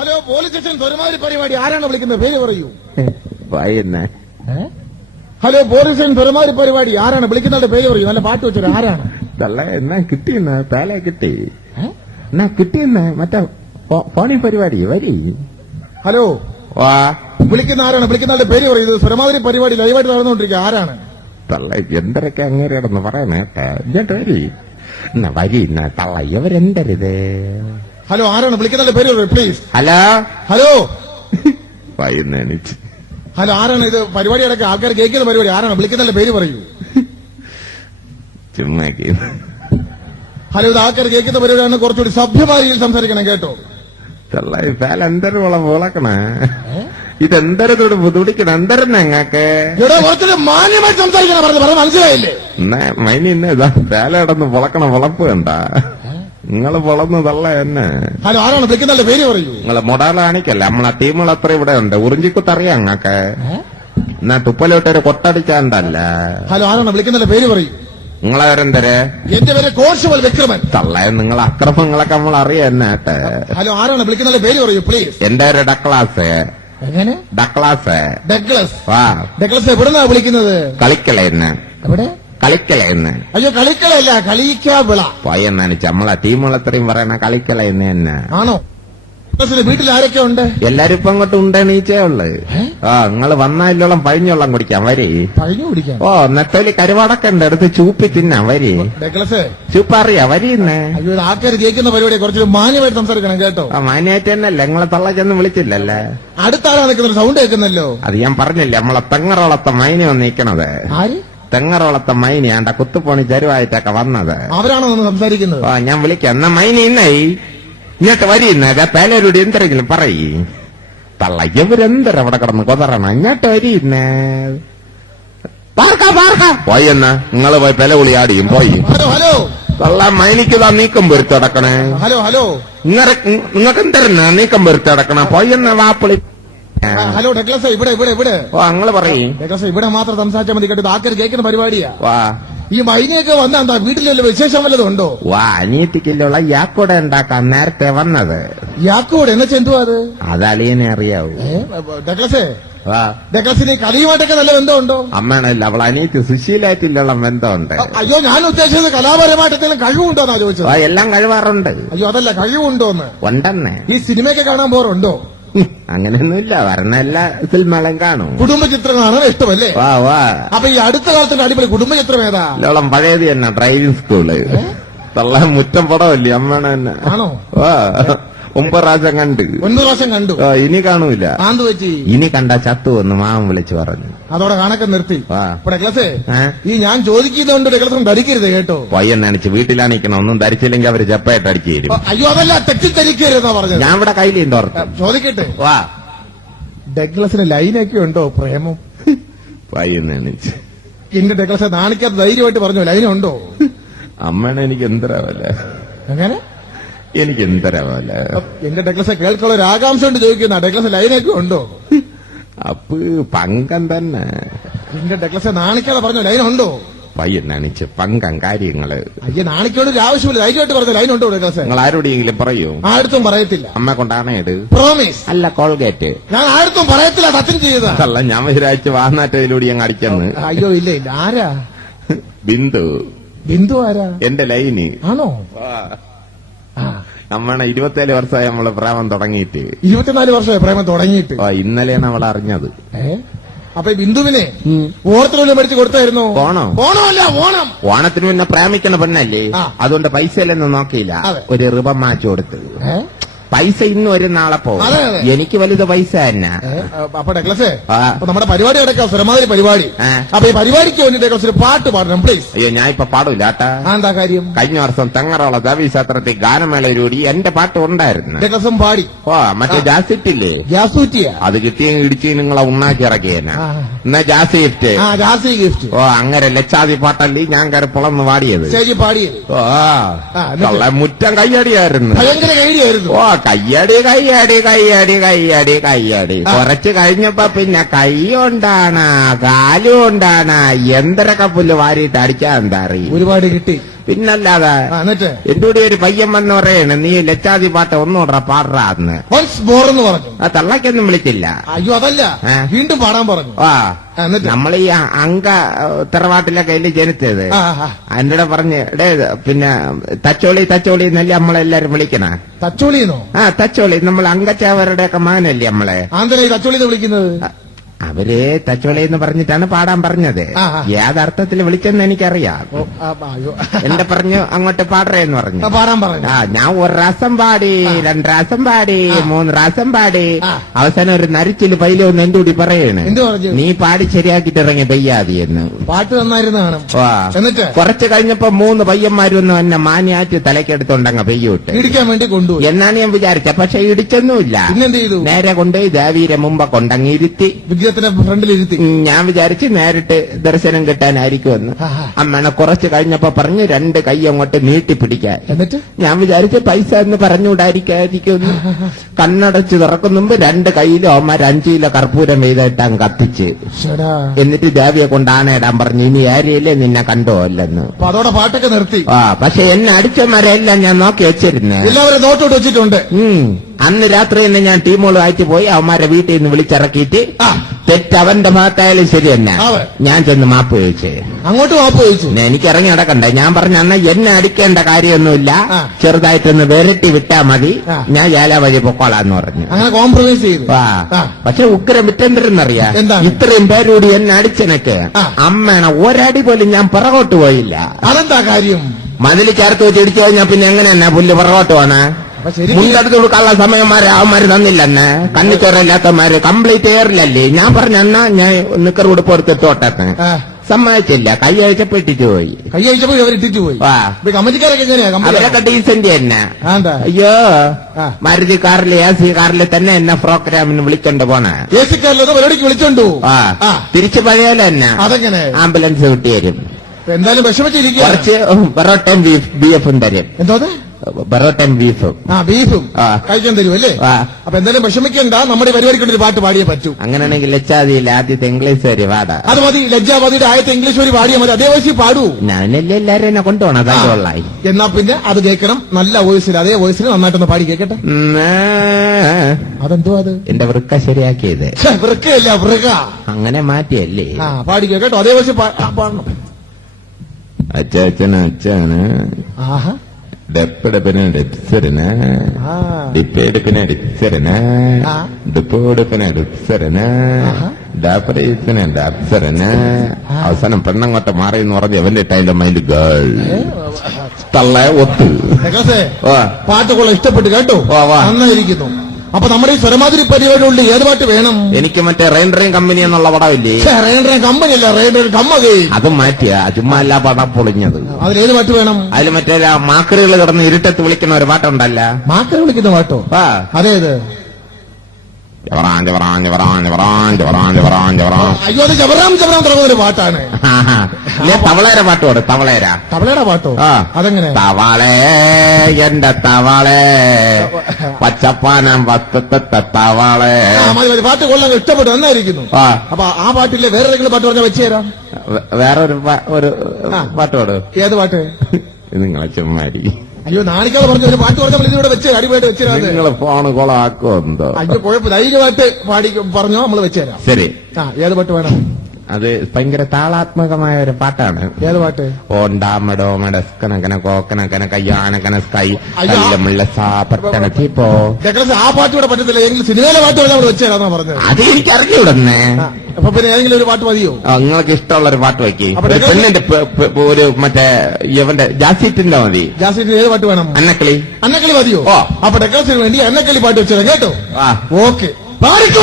Hello police station പെരുമാറി പരിപാടി ആരാണ് വിളിക്കുന്നത്? പേര് പറയൂ. ഹലോ പോലീസ് സ്റ്റേഷൻ പെരുമാറി പരിപാടി ആരാണ് വിളിക്കുന്നവരുടെ പേര് പറയൂ. നല്ല പാട്ട് വെച്ചത് ആരാണ്? എന്നാ കിട്ടിയെന്ന് പേല കിട്ടി എന്നാ കിട്ടിയെന്ന് മറ്റേ ഫോണി പരിപാടി വരി. ഹലോ വിളിക്കുന്ന ആരാണ്? വിളിക്കുന്നവരുടെ പേര് പറയൂ. ഇത് പെരുമാതിരി പരിപാടി ലൈവായിട്ട് നടന്നുകൊണ്ടിരിക്കുക. ആരാണ്? തള്ള എന്തരൊക്കെ അങ്ങേരെ കിടന്ന് പറയണേട്ടാ. ഇങ്ങോട്ട് വരി എന്നാ വരി എന്നാ തള്ള ഇവരെന്തരുത്. ഹലോ ആരാണ്? വിളിക്കുന്നവരുടെ പേര് പറയൂ പ്ലീസ്. ഹലോ ഹലോ വൈകുന്നേണിച്ച് ഹലോ ആരാണ്? ഇത് പരിപാടി അടക്കം ആൾക്കാർ കേൾക്കുന്ന പരിപാടി ആരാണ്? വിളിക്കുന്നവരുടെ പേര് പറയൂ. ചുമ്മാക്കി. ഹലോ ഇത് ആൾക്കാർ കേൾക്കുന്ന പരിപാടിയാണ്. കുറച്ചുകൂടി സഭ്യമായ സംസാരിക്കണം കേട്ടോ. തള്ള പേല എന്തരം വിളക്കണേ. ഇതെന്തരത്തോട് ബുദ്ധിമുട്ടിക്കണം. എന്തരം ഞങ്ങക്ക് ഇവിടെ കുറച്ചുകൂടി മാന്യമായിട്ട് സംസാരിക്കണം പറഞ്ഞു മനസ്സിലായില്ലേ? എന്നാ മൈനി ഇന്ന ഇതാ പേല കിടന്ന് വിളക്കണ വിളപ്പ് കണ്ട നിങ്ങള് വളർന്നു തള്ള എന്നെ. ഹലോ ആരാണ്? വിളിക്കുന്നവരുടെ പേര് പറയൂ. നിങ്ങളെ മൊടാള കാണിക്കല്ല. നമ്മളെ ടീമുകൾ അത്ര ഇവിടെ ഉണ്ട്. ഉറിഞ്ചിക്കുത്തറിയാം അങ്ങക്ക്. എന്നാ തുപ്പലോട്ടൊരു കൊട്ടടിച്ചാണ്ടല്ല. ഹലോ ആരാണ്? വിളിക്കുന്നവരുടെ പേര് പറയൂ. നിങ്ങളവരെന്തര്? എന്റെ പേര് കോൺസ്റ്റബിൾ വിക്രമൻ. തള്ള നിങ്ങളെ അക്രമങ്ങളൊക്കെ നമ്മൾ അറിയാം എന്നാട്ടെ. ഹലോ ആരാണ്? വിളിക്കുന്നവരുടെ പേര് പറയൂ പ്ലീസ്. എന്റെ ഒരു ഡക്ലാസ്. എങ്ങനെ? ഡക്ലാസ്. ഡഗ്ലസ്. വാ ഡഗ്ലസ് എവിടുന്നാ വിളിക്കുന്നത്? കളിക്കലെന്ന്. എവിടെ? കളിക്കലെന്ന്. അയ്യോ കളിക്കളയല്ല കളിക്കാവിള. പോയെന്നാണ് നമ്മളെ ടീമുകൾ അത്രയും പറയണ കളിക്കലെന്ന് തന്നെ ആണോ? വീട്ടിൽ ആരൊക്കെ ഉണ്ട്? എല്ലാരും ഇപ്പൊ അങ്ങോട്ട് ഉണ്ടെണീച്ചേ ഉള്ളു. നിങ്ങള് വന്നാലോളം പഴിഞ്ഞോളം കുടിക്കാം വരി. പഴിഞ്ഞു കുടിക്കാം? ഓ നെത്തോലി കരുവാടൊക്കെ ഉണ്ട്. എടുത്ത് ചൂപ്പി തിന്നാം വരി. ഡഗ്ലസ് ചൂപ്പ് അറിയാ വരിന്നേ. അയ്യോ ആൾക്കാർ കേൾക്കുന്ന പരിപാടി കുറച്ച് മാന്യമായിട്ട് സംസാരിക്കണം കേട്ടോ. മാന്യായിട്ട് തന്നെയല്ലേ നിങ്ങളെ തള്ള ചെന്ന് വിളിച്ചില്ലല്ലേ. അടുത്താളാ നിൽക്കുന്നത് സൗണ്ട് കേൾക്കുന്നല്ലോ. അത് ഞാൻ പറഞ്ഞില്ല. നമ്മളെ തെങ്ങറോളത്തെ മൈന വന്ന് നിൽക്കണത്. ആര്? തെങ്ങറോളത്തെ മൈനി ആണ്ട കുത്തുപോണി ചരുവായിട്ടൊക്കെ വന്നത്. അവരാണോ ഒന്ന് സംസാരിക്കുന്നത്? ഞാൻ വിളിക്കാം. എന്നാ മൈനി ഇന്നായി ഇങ്ങോട്ട് വരിയുന്നത് പേലരോട് എന്തെങ്കിലും പറയ്. തള്ള ഇവരെന്തര അവിടെ കിടന്ന് കൊതറണം. ഇങ്ങോട്ട് വരിയുന്നേ. പോയെന്നാ നിങ്ങള് പോയി പെല കുളി ആടിയും പോയി. ഹലോ ഹലോ തള്ള മൈനിക്കുതാ നീക്കം പൊരുത്തടക്കണേ. ഹലോ ഹലോ നിങ്ങൾക്ക് എന്തരന്നാ നീക്കം പൊരുത്തടക്കണ പോയെന്ന വാപ്പിളി. ഹലോ ഡഗ്ലസ് ഇവിടെ ഇവിടെ ഇവിടെ. അങ്ങള് പറയ്. ഡഗ്ലസ് ഇവിടെ മാത്രം സംസാരിച്ചാൽ മതി കേട്ടോ. ആൾക്കാർ കേൾക്കുന്ന പരിപാടിയാ. വാ ഈ മൈനയൊക്കെ വന്നാ എന്താ വീട്ടിലല്ലോ വിശേഷം വല്ലതും ഉണ്ടോ? വാ അനിയത്തിക്കുള്ള യാക്കോടെ ഉണ്ടാക്കാൻ നേരത്തെ വന്നത്. യാക്കോടെ എന്ന് ചെന്തു അത് അതളിയനെ അറിയാവൂ. ഡഗ്ലസേ വാ ഡഗ്ലസിന് കലിയുമായിട്ടൊക്കെ നല്ല ബന്ധമുണ്ടോ? അമ്മേണല്ല അവൾ അനിയത്തി സുശീലായിട്ടുള്ള ബന്ധമുണ്ട്. അയ്യോ ഞാൻ ഉദ്ദേശിച്ചത് കലാപരമായിട്ട് എന്തെങ്കിലും കഴിവുണ്ടോന്നാ ചോദിച്ചത്. എല്ലാം കഴിവാറുണ്ട്. അയ്യോ അതല്ല കഴിവുണ്ടോന്ന്. ഉണ്ടെന്നേ. ഈ സിനിമയൊക്കെ കാണാൻ പോറുണ്ടോ? അങ്ങനെയൊന്നുമില്ല. വരണ എല്ലാ സിനിമകളും കാണും. കുടുംബചിത്രങ്ങളാണ് ഇഷ്ടമല്ലേ? വാ വാ. അപ്പൊ ഈ അടുത്ത കാലത്തിന്റെ അടിപൊളി കുടുംബചിത്രം ഏതാ? ലോളം പഴയത് തന്നെ ഡ്രൈവിംഗ് സ്കൂള്. തള്ള മുറ്റം പടമല്ലേ അമ്മേണ തന്നെ. ആണോ? വാ 9 പ്രാവശ്യം കണ്ട്. 9 പ്രാവശ്യം കണ്ടു. ഇനി കാണൂല. ആന്ത് വെച്ചി? ഇനി കണ്ട ചത്തു എന്ന് മാമൻ വിളിച്ചു പറഞ്ഞു. അതോടെ കണക്ക് നിർത്തി. വാ ഡഗ്ലസേ ഈ ഞാൻ ചോദിക്കുന്നതുകൊണ്ട് ഡഗ്ലസും ധരിക്കരുത് കേട്ടോ. പയ്യനണിച്ച് വീട്ടിലാണിക്കണം. ഒന്നും ധരിച്ചില്ലെങ്കിൽ അവര് ചെപ്പായിട്ട് അടിച്ചു തരും. അയ്യോ അതല്ല തെറ്റിദ്ധരിക്കരുതെന്നാ പറഞ്ഞത്. ഞാൻ ഇവിടെ കയ്യിലുണ്ട് ഓർത്ത്. ചോദിക്കട്ടെ. വാ ഡഗ്ലസിന് ലൈനൊക്കെ ഉണ്ടോ? പ്രേമം പയ്യനണിച്ച് എന്റെ ഡഗ്ലസ് നാണിക്കാത്ത ധൈര്യമായിട്ട് പറഞ്ഞു ലൈനുണ്ടോ? അമ്മേനെ എനിക്ക് എന്തരാവല്ല. എങ്ങനെ? എനിക്ക് എന്തരാവല്ല. എന്റെ ഡഗ്ലസ് കേൾക്കുള്ള ഒരു ആകാംക്ഷ കൊണ്ട് ചോദിക്കുന്ന ഡഗ്ലസ് ലൈനൊക്കെ ഉണ്ടോ? അപ്പ് പങ്കം തന്നെ. എന്റെ ഡഗ്ലസ് നാണിക്കാതെ പറഞ്ഞു ലൈനുണ്ടോ? പയ്യനണിച്ച് പങ്കം കാര്യങ്ങള്. അയ്യ നാണിക്കോട് ഒരു ആവശ്യമില്ല. ധൈര്യമായിട്ട് പറഞ്ഞു ലൈനുണ്ടോ ഡഗ്ലസ്? നിങ്ങൾ ആരോടെങ്കിലും പറയൂ. ആടുത്തും പറയത്തില്ല. അമ്മ കൊണ്ടാണ് ഇത്. പ്രോമിസ്. അല്ല കോൾഗേറ്റ്. ഞാൻ ആടുത്തും പറയത്തില്ല. സത്യം ചെയ്താ. അല്ല ഞാൻ വിചാരിച്ച് വാഹനാറ്റതിലൂടെ അങ്ങ് അടിച്ചെന്ന്. അയ്യോ ഇല്ല ഇല്ല. ആരാ? ബിന്ദു. ബിന്ദു ആരാ? എന്റെ ലൈന്. ആണോ? നമ്മണ 27 വർഷമായി നമ്മള് പ്രേമം തുടങ്ങിയിട്ട്. 24 വർഷമായി പ്രേമം തുടങ്ങിയിട്ട്. ഇന്നലെയാണ് അവൾ അറിഞ്ഞത്. അപ്പൊ ഈ ബിന്ദുവിനെ ഓണത്തിന് മേടിച്ച് കൊടുത്തായിരുന്നു. ഓണമല്ല ഓണം. ഓണത്തിന് പിന്നെ പ്രേമിക്കണ പെണ്ണല്ലേ. അതുകൊണ്ട് പൈസ എല്ലാം നോക്കിയില്ല. ഒരു റിബൺ മാച്ച് കൊടുത്ത്. പൈസ ഇന്ന് ഒരു നാളെ പോകും. എനിക്ക് വലുത് പൈസ തന്നെ. അപ്പൊ ഡഗ്ലസേ നമ്മുടെ പരിപാടി അടക്കാം. സുരമാതിരി പരിപാടി. അപ്പൊ ഈ പരിപാടിക്ക് വേണ്ടി ഡഗ്ലസ് ഒരു പാട്ട് പാടണം പ്ലീസ്. അയ്യോ ഞാൻ ഇപ്പൊ പാടൂല. എന്താ കാര്യം? കഴിഞ്ഞ വർഷം തെങ്ങറോള ദേവീക്ഷേത്രത്തിൽ ഗാനമേളയിലൂടി എന്റെ പാട്ട് ഉണ്ടായിരുന്നു. ഡഗ്ലസും പാടി. മറ്റേ ജാസിറ്റില്ലേ? ജാസൂറ്റിയാ? അത് കിട്ടിയ ഇടിച്ച് നിങ്ങളെ ഉണ്ണാക്കി ഇറക്കിയേന. എന്നാ ജാസി ഗിഫ്റ്റ്. ജാസി ഗിഫ്റ്റ്. അങ്ങനെ ലച്ചാതി പാട്ടല്ലേ ഞാൻ കയറി പുളന്ന് പാടിയത്. സ്റ്റേജ് പാടിയത്. മുറ്റം കയ്യടിയായിരുന്നു. ഭയങ്കര കൈഡിയായിരുന്നു. കയ്യടി കയ്യടി കയ്യടി കയ്യടി കയ്യടി. കുറച്ച് കഴിഞ്ഞപ്പോ പിന്നെ കൈ കൊണ്ടാണ് കാലുകൊണ്ടാണ് എന്തരൊക്കെ പുല്ല് വാരിയിട്ട് അടിച്ചാ എന്താ അറിയും. ഒരുപാട് കിട്ടി. പിന്നല്ലാതെ എന്നിട്ട് എന്റെ കൂടെ ഒരു പയ്യൻ വന്ന് പറയണ് നീ ലച്ചാതി പാട്ട് ഒന്നുകൂടെ പാടാന്ന്. വൺസ് മോർ എന്ന് പറഞ്ഞു. ആ തള്ളക്കൊന്നും വിളിച്ചില്ല. അയ്യോ അതല്ല, വീണ്ടും പാടാൻ പറഞ്ഞു. നമ്മൾ ഈ അങ്ക തറവാട്ടിലെ കയ്യിൽ ജനിച്ചത് എന്നോട് പറഞ്ഞ് പിന്നെ തച്ചോളി തച്ചോളി എന്നല്ലേ നമ്മളെല്ലാരും വിളിക്കണ. തച്ചോളിന്നോ? തച്ചോളി നമ്മൾ അങ്കച്ചാവരുടെ ഒക്കെ മകനല്ലേ നമ്മളെ. ആന്തര തച്ചോളി വിളിക്കുന്നത്? അവര് തച്ചോളി എന്ന് പറഞ്ഞിട്ടാണ് പാടാൻ പറഞ്ഞത്. ഏതർത്ഥത്തിൽ വിളിച്ചെന്ന് എനിക്കറിയാം. എന്റെ പറഞ്ഞു അങ്ങോട്ട് പാടറേന്ന് പറഞ്ഞു. പാടാൻ പറഞ്ഞു. ഞാൻ ഒരു റാസം പാടി, 2 റാസം പാടി, 3 റാസം പാടി. അവസാനം ഒരു നരിച്ചില് പൈലൊന്ന് എന്റെ കൂടി പറയണ്, നീ പാടി ശരിയാക്കിട്ട് ഇറങ്ങി പയ്യാതി എന്ന്. പാട്ട് നന്നായിരുന്നാണ്. എന്നിട്ട് കുറച്ച് കഴിഞ്ഞപ്പോ 3 പയ്യന്മാരൊന്നും എന്നെ മാനിയാറ്റ് തലക്കെടുത്തോണ്ടങ്ങ് പെയ്യോട്ട് ഇടിക്കാൻ വേണ്ടി കൊണ്ടുപോയി എന്നാണ് ഞാൻ വിചാരിച്ചത്. പക്ഷെ ഇടിച്ചൊന്നുമില്ല. പിന്നെന്ത് ചെയ്തു? നേരെ കൊണ്ടുപോയി ദേവീരെ മുമ്പ് കൊണ്ടങ്ങിരുത്തി ഫ്രണ്ടിലിരുത്തി. ഞാൻ വിചാരിച്ച് നേരിട്ട് ദർശനം കിട്ടാനായിരിക്കുമെന്ന്. അമ്മനെ കുറച്ച് കഴിഞ്ഞപ്പോ പറഞ്ഞു 2 കൈ അങ്ങോട്ട് നീട്ടിപ്പിടിക്കാൻ. എന്നിട്ട് ഞാൻ വിചാരിച്ച് പൈസ എന്ന് പറഞ്ഞുകൂടായിരിക്കായിരിക്കുമെന്ന്. കണ്ണടച്ച് തുറക്കും മുമ്പ് 2 കൈയിലും അവന്മാർ 5 കിലോ കർപ്പൂരം ചെയ്തിട്ടാൻ കത്തിച്ച്. എന്നിട്ട് ദേവിയെ കൊണ്ട് ആനയിടാൻ പറഞ്ഞു, ഇനി ഏരിയയിലെ നിന്നെ കണ്ടോ അല്ലെന്ന്. അതോടെ പാട്ടൊക്കെ നിർത്തി. പക്ഷെ എന്നെ അടിച്ചമാരെല്ലാം ഞാൻ നോക്കി വെച്ചിരുന്നേ. എല്ലാവരും നോട്ടോട്ട് വെച്ചിട്ടുണ്ട്. അന്ന് രാത്രി തന്നെ ഞാൻ ടീമുകളായിട്ട് പോയി അവന്മാരെ വീട്ടിൽ നിന്ന് വിളിച്ചിറക്കിയിട്ട് തെറ്റ് അവന്റെ ഭാഗത്തായാലും ശരി തന്നെ ഞാൻ ചെന്ന് മാപ്പ് ചോദിച്ചേ. അങ്ങോട്ട് മാപ്പ് ചോദിച്ചു. എനിക്ക് ഇറങ്ങി നടക്കണ്ടേ. ഞാൻ പറഞ്ഞ അന്ന എന്നെ അടിക്കേണ്ട കാര്യമൊന്നുമില്ല, ചെറുതായിട്ടൊന്ന് വിരട്ടി വിട്ടാ മതി, ഞാൻ ഏലാ വഴി പൊക്കോളാന്ന് പറഞ്ഞു. അങ്ങനെ കോംപ്രമൈസ് ചെയ്തു. പക്ഷെ ഉഗ്രം വിട്ടെന്തിരുന്നറിയാ, ഇത്രയും പേരോട് എന്നെ അടിച്ചെനക്ക് അമ്മേണ ഒരടി പോലും ഞാൻ പിറകോട്ട് പോയില്ല. അതെന്താ കാര്യം? മതിൽ ചേർത്ത് വെച്ച് ഇടിച്ചു കഴിഞ്ഞാൽ പിന്നെ എങ്ങനെയെന്നാ പുല്ല് പിറകോട്ട് പോണേ? മുൻകടുത്ത് കൊടുക്കാനുള്ള സമയന്മാരെ അവന്മാര് തന്നില്ലെന്ന്. കണ്ണിച്ചോറില്ലാത്തമാര് കംപ്ലീറ്റ് എയറിലല്ലേ. ഞാൻ പറഞ്ഞെന്നാ ഞാൻ നിക്കർ ഉടുപ്പ് എടുത്തിട്ടോട്ടെ. സമ്മതിച്ചില്ല. കൈ അയച്ചപ്പോ ഇട്ടിട്ട് പോയി. കൈ അയച്ചപ്പോ ഇവരിട്ടിട്ട് പോയി. കമ്മിറ്റിക്കാരൊക്കെ എങ്ങനെയാ? അവരൊക്കെ ഡീസന്റ് തന്നെ. അയ്യോ, മാരുതി കാറിൽ AC കാറിൽ തന്നെ എന്നെ പ്രോഗ്രാമിന് വിളിച്ചോണ്ട് പോണേ. AC കാറിലോ പരിപാടിക്ക് വിളിച്ചോണ്ടു. തിരിച്ചു പഴയല്ലോ എന്നെ. അതെങ്ങനെ? ആംബുലൻസ് കിട്ടിയരും. എന്തായാലും വിഷമിച്ചിരിക്കും. കുറച്ച് പൊറോട്ടയും ബീഫും തരും. എന്തോ പൊറോട്ടയും ബീഫും. ബീഫും കഴിക്കാൻ തരും അല്ലേ? അപ്പൊ എന്തായാലും വിഷമിക്കണ്ട, നമ്മുടെ പരിപാടിക്കൊണ്ടൊരു പാട്ട് പാടിയേ പറ്റൂ. അങ്ങനെയാണെങ്കിൽ ലജ്ജാതിയിൽ ആദ്യത്തെ ഇംഗ്ലീഷ് വരി പാടാ. അത് മതി. ലജ്ജാവതിയുടെ ആദ്യത്തെ ഇംഗ്ലീഷ് വരി പാടിയാൽ മതി. അതേ വോയിസിൽ പാടൂ. ഞാനല്ലേ എല്ലാരും എന്നെ കൊണ്ടുപോകണം. തള്ളായി. എന്നാ പിന്നെ അത് കേൾക്കണം നല്ല വോയിസിൽ. അതേ വോയിസിൽ നന്നായിട്ടൊന്ന് പാടി കേക്കട്ടെ. അതെന്തോ അത്? എന്റെ വൃക്ക ശരിയാക്കിയത്. വൃക്കയല്ല, വൃക. അങ്ങനെ മാറ്റിയല്ലേ? പാടി കേട്ടോ. അതേ വോയിസിൽ പാടണം. അച്ചാണ് ഡെപ്പെടുപ്പിന് ഡിപ്സറിന്, ഡിപ്പെടുപ്പിന് ഡിപ്സറിന്, ഡിപ്പോടുപ്പിന് ഡിപ്സറിന്, ഡാപ്പറീസിന് ഡാപ്സറിന്. അവസാനം പെണ്ണങ്ങോട്ട് മാറി എന്ന് പറഞ്ഞ് അവന്റെ ടൈം മൈൻഡ് ഗേൾ തള്ള ഒത്ത്. പാട്ട് കൊള്ളാം, ഇഷ്ടപ്പെട്ടു കേട്ടോ. നന്നായിരിക്കുന്നു. അപ്പൊ നമ്മുടെ ഈ സ്വരമാതിരി പരിപാടിയുണ്ട്. ഏത് പാട്ട് വേണം? എനിക്ക് മറ്റേ റെയിൻഡ്രെയിൻ കമ്പനി എന്നുള്ള പടമില്ലേ? റെയിൻഡ്രെയിൻ കമ്പനി അല്ല, റെയിൻഡ്രെയിൻ കമ്മതി. അത് മാറ്റിയ ചുമ്മാ എല്ലാ പടം പൊളിഞ്ഞത്. അതിലേത് പാട്ട് വേണം? അതിൽ മറ്റേ മാക്കറുകൾ കിടന്ന് ഇരുട്ടത്ത് വിളിക്കുന്ന ഒരു പാട്ടുണ്ടല്ല. മാക്കറ് വിളിക്കുന്ന പാട്ടോ? അതേത്? അയ്യോ, അത് ജബറാം ജബറാം തുടങ്ങുന്ന ഒരു പാട്ടാണ്. തവളേര പാട്ടോട്. തവളയുടെ പാട്ടോ? അതെങ്ങനെ? തവളേ എന്റെ തവളേ പച്ചപ്പാനം തവളേ. പാട്ട് കൊള്ളാൻ ഇഷ്ടപ്പെട്ടു, നന്നായിരിക്കുന്നു. അപ്പൊ ആ പാട്ടില്ലേ വേറെ ഏതെങ്കിലും പാട്ട് പറഞ്ഞാൽ വെച്ചു തരാം. വേറൊരു പാട്ടോട്. ഏത് പാട്ട്? നിങ്ങളെ ചെമ്മാരി. അയ്യോ, നാണിക്കാതെ പറഞ്ഞു ഒരു പാട്ട് പറഞ്ഞാൽ ഇതിലൂടെ വെച്ച് അടിപൊളിയായിട്ട് വെച്ചുതരാം. നിങ്ങൾ ഫോണ് കൊളാക്കോ എന്തോ? അയ്യോ കുഴപ്പമില്ല, ധൈര്യമായിട്ട് പാടി പറഞ്ഞോ, നമ്മൾ വെച്ചുതരാം. ശരി. ഏത് പാട്ട് വേണം? അത് ഭയങ്കര താളാത്മകമായ ഒരു പാട്ടാണ്. ഏത് പാട്ട്? ഓണ്ടാമഡോമഡസ്കനകന കോക്കനകന കയ്യാനകന സ്കൈ കല്ലമുള്ള സാപട്ടന ചീപ്പോ. ആ പാട്ട് ഇവിടെ പറ്റത്തില്ല. എങ്കിലും സിനിമയിലെ പാട്ട് നമ്മൾ വെച്ചുതരാന്നാ പറഞ്ഞത്. അത് എനിക്ക് അറിഞ്ഞൂടന്നേ. അപ്പൊ പിന്നെ ഏതെങ്കിലും ഒരു പാട്ട് മതിയോ? നിങ്ങൾക്ക് ഇഷ്ടമുള്ള ഒരു പാട്ട് വയ്ക്കി. പെണ്ണിന്റെ ഒരു മറ്റേ ഇവന്റെ ജാസീറ്റിന്റെ മതി. ജാസീറ്റിന് ഏത് പാട്ട് വേണം? അന്നക്കിളി. അന്നക്കിളി മതിയോ? അപ്പൊ ഡെക്കറേഷന് വേണ്ടി അന്നക്കിളി പാട്ട് വെച്ചുതരാം കേട്ടോ. ഓക്കെ. പാടിക്കോ.